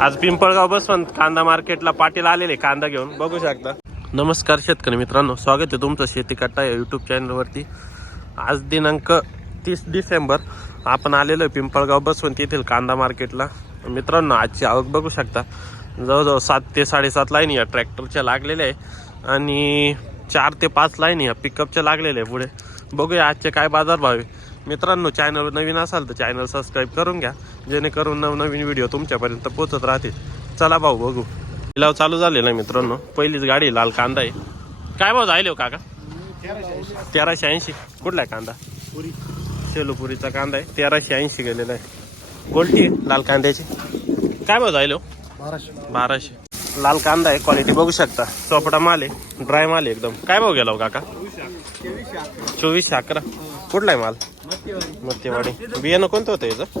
आज पिंपळगाव बसवंत कांदा मार्केटला पाटील आलेले कांदा घेऊन. बघू शकता. नमस्कार शेतकरी मित्रांनो स्वागत आहे तुमचं शेती कट्टा या यूट्यूब चॅनलवरती आज दिनांक तीस डिसेंबर आपण आलेलो आहे पिंपळगाव बसवंत येथील कांदा मार्केटला. मित्रांनो आजची आवक बघू शकता. जवळजवळ सात ते साडेसात लाईन या ट्रॅक्टरच्या लागलेल्या आहे. आणि चार ते पाच लाईन या पिकअपच्या लागलेल्या आहे पुढे. बघूया आजचे काय बाजारभाव आहे. मित्रांनो चॅनल नवीन असाल तर चॅनल सबस्क्राईब करून घ्या. जेणेकरून नवनवीन व्हिडिओ तुमच्यापर्यंत पोचत राहतील. चला भाऊ बघू. लिलाव चालू झालेला आहे मित्रांनो. पहिलीच गाडी लाल कांदा आहे. काय भाऊ जायले हो काका? तेराशे ऐंशी. कुठला आहे कांदा? शेलूपुरीचा कांदा आहे. तेराशे ऐंशी गेलेला आहे. गोल्टी आहे? लाल कांद्याची? काय भाऊ जायलो हो? बाराशे. लाल कांदा आहे क्वालिटी बघू शकता. चोपडा माल आहे ड्राय माल आहे एकदम. काय भाऊ गेला हो काका? चोवीसशे अकरा. कुठला आहे माल? मत्तेवाडी. बियाणं कोणतं होतं याचं?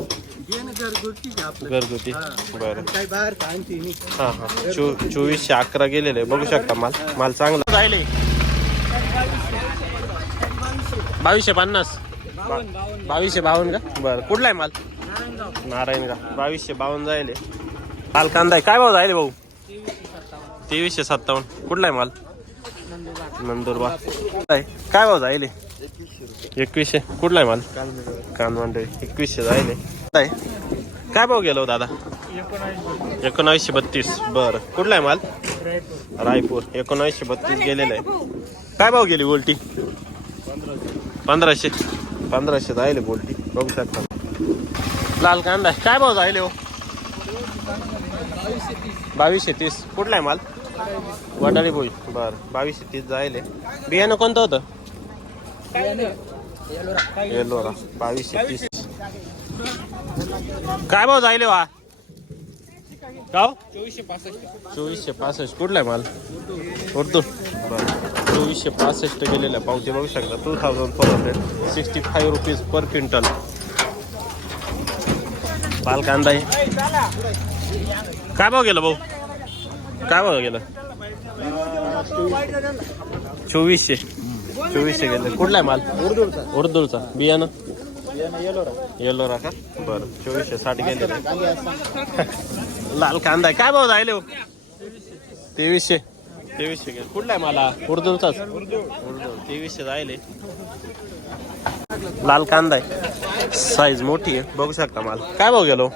घरगुती बरं. काय बाहेर का आणते मी हा हा. चो चोवीसशे अकरा गेलेले आहे. बघू शकता माल. माल चांगला. राहिले. बावीसशे पन्नास. बावीसशे बावन्न का? बरं. कुठला आहे माल? नारायण का बावीसशे बावन्न जायले. माल कांदा आहे. काय भाव जायले भाऊ? तेवीसशे सत्तावन्न. कुठला आहे माल? नंदुरबार. काय काय भाव जायले? एकवीसशे. कुठला आहे माल? कानवंडे एकवीसशे जायले. काय काय भाव गेलो दादा? एकोणावीसशे बत्तीस. बर. कुठला आहे माल? रायपूर. एकोणावीसशे बत्तीस गेलेला आहे. काय भाव गेली बोलटी पंधराशे. पंधराशे जायले बोलटी बघू शकता. लाल कांदा. काय भाव जायले हो? बावीसशे तीस. कुठला आहे माल? वडाळी बोई. बर. बावीसशे तीस जायले बियाणं कोणतं होतं? येलोरा बावीसशे तीस. काय भाव जायले वा? गाव? चोवीसशे पासष्ट. कुठला आहे माल? उर्दू. बरं. चोवीसशे पासष्ट गेलेला आहे. पावती बघू शकता. Two thousand four hundred sixty five rupees per quintal पाल कांदा आहे. काय भाव गेलं भाऊ? काय भाव गेलं? चोवीसशे. चोवीसशे गेले. कुठला आहे माल? उर्दूचा. उर्दूचा. बियाणं? येलोरा का बरं चोवीसशे साठ गेले लाल कांदा आहे. काय भाव जायले हो? तेवीसशे. तेवीसशे गेले कुठला आहे मला? उर्दूचाच. उर्दू. तेवीसशे जायले लाल कांदा आहे. साईज मोठी आहे. बघू शकता मला. काय भाव गेलो?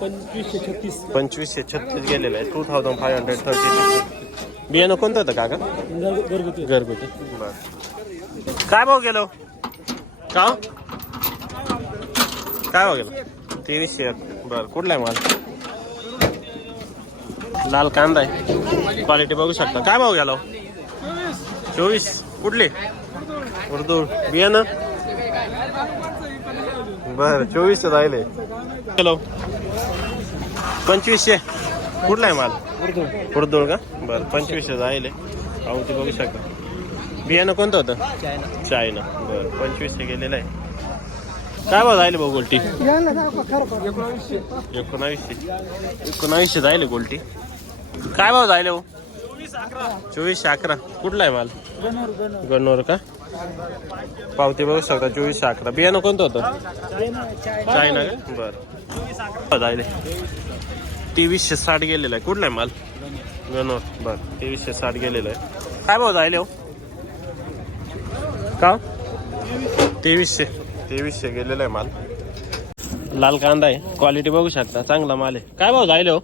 पंचवीसशे छत्तीस पंचवीसशे छत्तीस गेलेलं आहे two thousand five hundred thirty बियाणं कोणतं होतं काका? घरगुती. घरगुती. बर. काय भाव गेलो? का? काय भाव गेलो तेवीसशे एक बर कुठला आहे माल? लाल कांदा आहे. क्वालिटी बघू शकता. काय भाव गेलो हो? चोवीस. कुठले? उर्दू. बियाणं? बर चोवीस राहिले. हॅलो पंचवीसशे. कुठला आहे माल? उर्दू. उर्दूळ का? बरं पंचवीसशे राहिले. अहो ते बघू शकता. बियाणं कोणतं होतं? चायना. चायना. बरं पंचवीसशे गेलेलं आहे. काय भाव जायले भाऊ गोल्टी? एकोणावीसशे एकोणावीसशे जायले गोल्टी? काय भाव जायले हो? चोवीसशे अकरा. कुठला आहे माल? गणोर का? पावती बघू शकता चोवीसशे अकरा. बियाणं कोणतं होतं? चायना चाय चायना का? बरं. जायले. तेवीसशे साठ गेलेलं आहे. कुठला आहे माल? गणोर. बरं तेवीसशे साठ गेलेलं आहे. काय भाव जायले हो? का? तेवीसशे. तेवीसशे गेलेला आहे माल. लाल कांदा आहे. क्वालिटी बघू शकता. चांगला माल आहे. काय भाव जायला हो?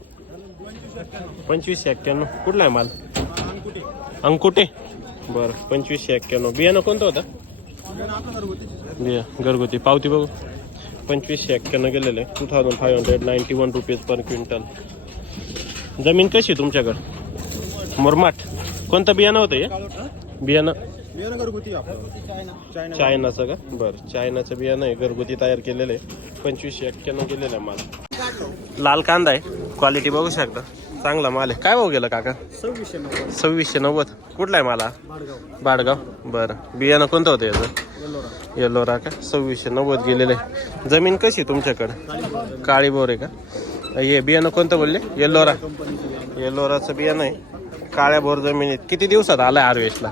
पंचवीसशे एक्क्याण्णव. कुठला आहे माल? अंकुटे बरं पंचवीसशे एक्क्याण्णव. बियाणं कोणतं होतं? बिया घरगुती. पावती बघू. पंचवीसशे एक्क्याण्णव गेलेले two thousand five hundred ninety one rupees per quintal जमीन कशी आहे तुमच्याकडं? मुरमाट कोणतं बियाणं होतं हे? बियाणं. घरगुती चायना. चायना चायनाचं का? बरं. चायनाचं बियाणं आहे घरगुती तयार केलेलं आहे. पंचवीसशे एक्क्याण्णव गेलेलं आहे माल. लाल कांदा आहे. क्वालिटी बघू शकता. चांगला माल आहे. काय भाऊ गेलं काका? सव्वीसशे नव्वद. सव्वीसशे नव्वद. कुठला आहे मला बाडगाव. बाडगाव. बरं. बियाणं कोणतं होतं याचं? येलोरा. येलोरा का? सव्वीसशे नव्वद गेलेलं आहे. जमीन कशी आहे तुमच्याकडं? काळी बोर आहे का? हे बियाणं कोणतं बोलले? येल्लोरा येल्लोराचं बियाणं आहे. काळ्या बोर जमिनीत किती दिवसात आलाय हार्वेस्टला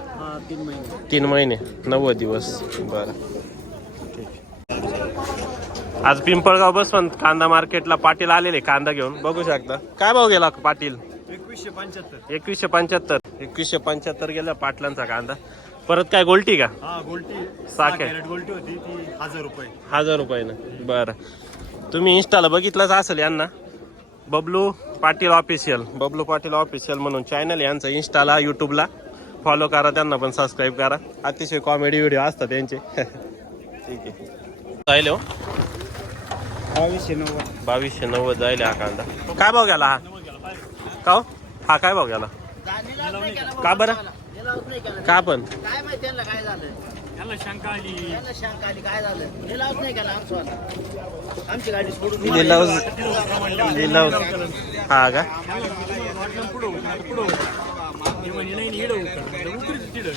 तीन महिने नव्वद दिवस. बरं. ठीक आज पिंपळगाव बसवंत कांदा मार्केटला पाटील आलेले कांदा घेऊन. बघू शकता. काय भाव गेला पाटील? एकवीसशे पंच्याहत्तर. एकवीसशे पंच्याहत्तर. एकवीसशे पंच्याहत्तर गेला पाटलांचा कांदा. परत काय गोल्टी का? हा गोल्टी. सहा कॅरेट. गोल्टी होती ती हजार रुपये. हजार रुपयानं बरं. तुम्ही इन्स्टाला बघितलंच असेल यांना. बबलू पाटील ऑफिशियल बबलू पाटील ऑफिशियल म्हणून चॅनल यांचं इन्स्टाला यूट्यूबला फॉलो करा त्यांना पण सबस्क्राईब करा. अतिशय कॉमेडी व्हिडिओ असतात त्यांचे ठीक आहे. हो? बावीसशे नव्वद बावीसशे नव्वद जायले हा कांदा. काय भाव गेला हा? का हो? हा काय भाव गेला? का बरं? का पण? काय माहिती त्यांना काय झालं त्याला शंका आली. त्यांना शंका आली. काय झालं? लिलावच नाही केला आमचा आमची गाडी सोडून दिली. लिलाव लिलाव हा का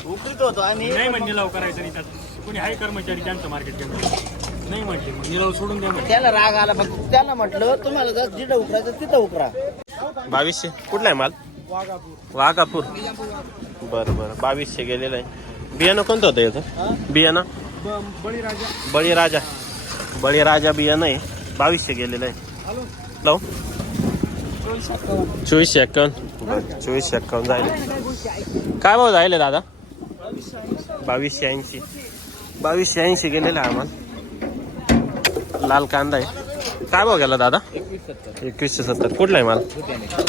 उकळीत होतो आणि नाही म्हणजे निलाव करायचं नाही त्यात कोणी आहे कर्मचारी त्यांचं मार्केट नाही म्हटले मग निलाव सोडून द्या म्हणे. त्याला राग आला फक्त त्याला म्हटलं तुम्हाला जर जिथं उकरायचं तिथं उकरा. बावीसशे कुठला आहे माल? वाघापूर. बरं बरं बावीसशे गेलेलं आहे. बियाणं कोणतं होतं याचं? बियाणं? बळीराजा. बळीराजा. बळीराजा बियाणं आहे. बावीसशे गेलेलं आहे. लाव चोवीसशे एक्कावन्न. बरं चोवीसशे एक्कावन्न जायले. काय भाव जायले दादा? बावीसशे ऐंशी. बावीसशे ऐंशी गेलेलं आहे आम्हाला. लाल कांदा आहे. काय भाव गेला दादा? एकवीसशे सत्तर. कुठला आहे माल?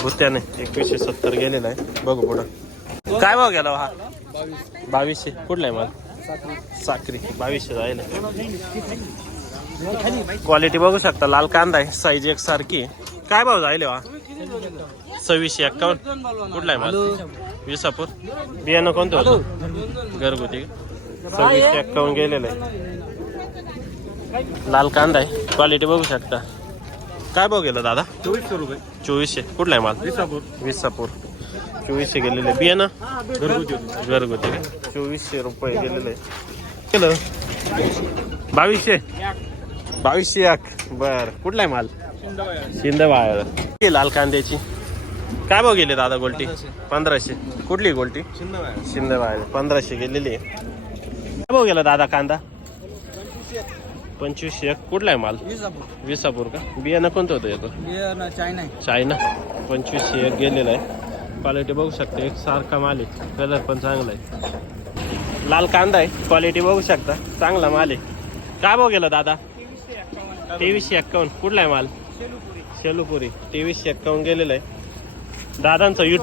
भुत्याने. एकवीसशे सत्तर गेलेला आहे. बघू पुढं. काय भाव गेला हो? बावीसशे. कुठला आहे माल? साखरी. बावीसशे जायला. क्वालिटी बघू शकता. लाल कांदा आहे. साईज एक सारखी आहे. काय भाव जायले वा सव्वीसशे एक्कावन्न. कुठला आहे माल? विसापूर. बियाणं कोणतं? होतं घरगुती. सव्वीसशे एक्कावन्न गेलेलं आहे. लाल कांदा आहे. क्वालिटी बघू शकता. काय भाव गेलं दादा? चोवीसशे रुपये. चोवीसशे. कुठला आहे माल? विसापूर. विसापूर. चोवीसशे गेलेले बियाणं? घरगुती. घरगुती? चोवीसशे रुपये गेलेले केलं? बावीसशे? बावीसशे एक. बर. कुठला आहे माल? शिंदे बाहेर लाल कांद्याची. काय भाव गेले दादा गोल्टी? पंधराशे. कुठली गोल्टी? शिंदे पंधराशे गेलेली आहे. काय भाव गेला दादा कांदा? पंचवीसशे एक. कुठला आहे माल? विसापूर. विसापूर का? बियाणं कोणतं होतं याचं? China China. पंचवीसशे एक गेलेला आहे. क्वालिटी बघू शकता. एक सारखा माल आहे. कलर पण चांगला आहे. लाल कांदा आहे. क्वालिटी बघू शकता. चांगला माल आहे. काय भाव गेला दादा? तेवीसशे एक्कावन्न कुठला आहे माल? शेलूपुरी. तेवीसशे एक्कावन्न गेलेला आहे. दादांचं यू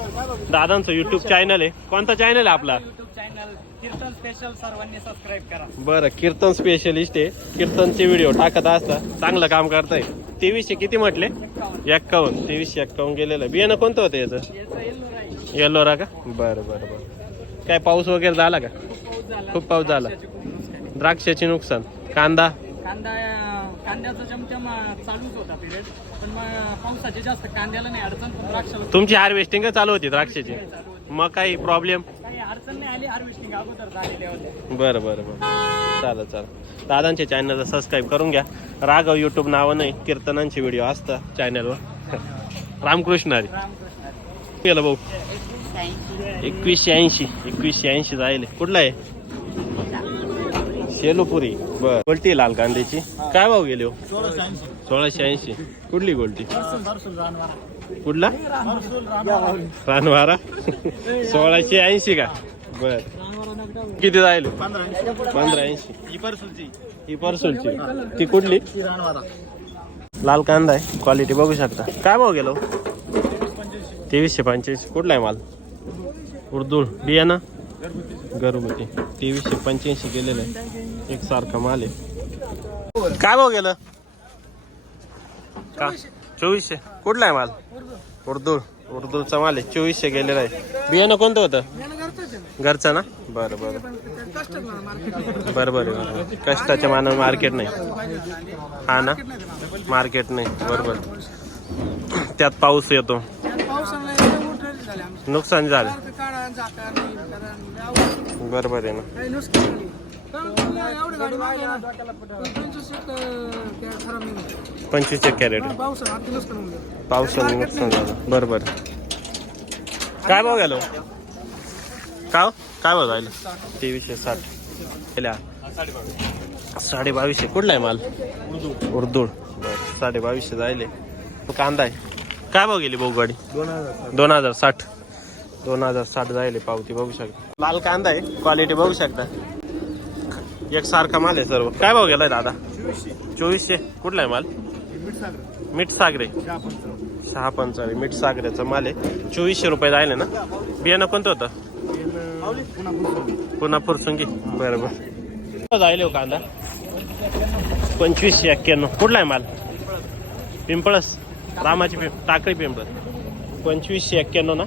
दादांचं युट्यूब चॅनल आहे. कोणता चॅनल आहे आपला? युट्यूब चॅनल कीर्तन स्पेशल सर्वांनी सबस्क्राईब करा. बरं कीर्तन स्पेशलिस्ट आहे. कीर्तनचे व्हिडिओ टाकत असता चांगलं काम करताय. तेवीसशे किती म्हटले? एक्कावन्न तेवीसशे एक्कावन्न गेलेलं. बियाणं कोणतं होतं याचं? येल्लोरा का बरं बरं बरं. काय पाऊस वगैरे झाला का? खूप पाऊस झाला. द्राक्षाचे नुकसान. कांदा? कांदा कांद्याचा चालूच होता पिरियड पण मग पावसाचे जास्त कांद्याला नाही अडचण पण द्राक्षाला तुमची हार्वेस्टिंग चालू होती द्राक्षाची? मग काही प्रॉब्लेम काही अडचण नाही आली हार्वेस्टिंग अगोदर झालेले होते बरं बरं बरं. चालेल चालेल. दादांच्या चॅनलला सबस्क्राईब करून घ्या. राघव यूट्यूब नावं नाही कीर्तनांचे व्हिडिओ असतात चॅनलवर रामकृष्ण हरी. रामकृष्ण केलं भाऊ? एकवीसशे ऐंशी एकवीसशे ऐंशी जायले. कुठला आहे? शेलोपुरी. बर. गोल्टी लाल कांद्याची. काय भाव गेले हो? सोळाशे ऐंशी. कुठली गोल्टी? कुठला? रानवारा. सोळाशे ऐंशी का? बर. किती जायले? पंधरा ऐंशी. ही परसुलची. ती कुठली? लाल कांदा आहे. क्वालिटी बघू शकता. काय भाव गेलो हो? तेवीसशे पंच्याऐंशी. कुठला आहे माल? उर्दूळ बियाणा? घरगुती. तेवीसशे पंच्याऐंशी गेलेलं आहे. एक सारखा माल आहे. काय भाव गेलं? का? चोवीसशे. कुठला आहे माल? उर्दूळ उर्दूळचा माल आहे. चोवीसशे गेलेला आहे. बियाणं कोणतं होतं? घरचं ना? बरं बरं. बरं बरं बरं. कष्टाच्या मानावर मार्केट नाही. हा ना? मार्केट नाही. बरोबर त्यात पाऊस येतो. नुकसान झालं. बरोबर आहे ना. पंचवीस कॅरेट. पावसाने नुकसान झालं. बरोबर काय भाव गेलो? का हो? काय भाव जायला तेवीसशे साठ. गेल्या. साडे बावीसशे कुठला आहे माल? उर्दूळ बरं साडे बावीसशे जायले तो कांदा आहे. काय भाव गेली भाऊ गाडी? दोन हजार साठ. दोन हजार साठ जायले पावती. बघू शकता. लाल कांदा आहे. क्वालिटी बघू शकता. एक सारखा माल आहे सर्व. काय भाव गेलाय दादा? चोवीसशे. कुठला आहे माल? मीठ सागरे सहा पंचाळी मीठ सागरेचा माल आहे. चोवीसशे रुपये जायले ना? बियाणं कोणतं होतं? पुन्हा फुरसुंगी बरं बरं. जायले हो कांदा? पंचवीसशे एक्क्याण्णव. कुठला आहे माल? पिंपळस. रामाची पिंप टाकळी पिंपळ. पंचवीसशे एक्क्याण्णव ना?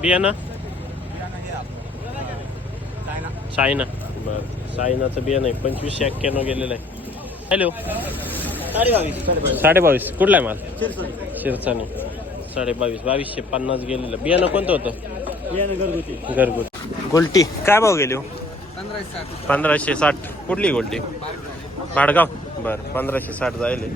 बियाणं? चायना. बरं. चायनाचं बियाणं आहे. पंचवीसशे एक्क्याण्णव गेलेलं आहे. हॅलो. साडे बावीस कुठला आहे माल? शिरसाने साडे बावीस बावीसशे पन्नास गेलेलं. बियाणं कोणतं होतं? घरगुती. गोल्टी. काय भाव गेले हो? पंधराशे साठ. कुठली गोल्टी? भाडगाव. बरं पंधराशे साठ जायले.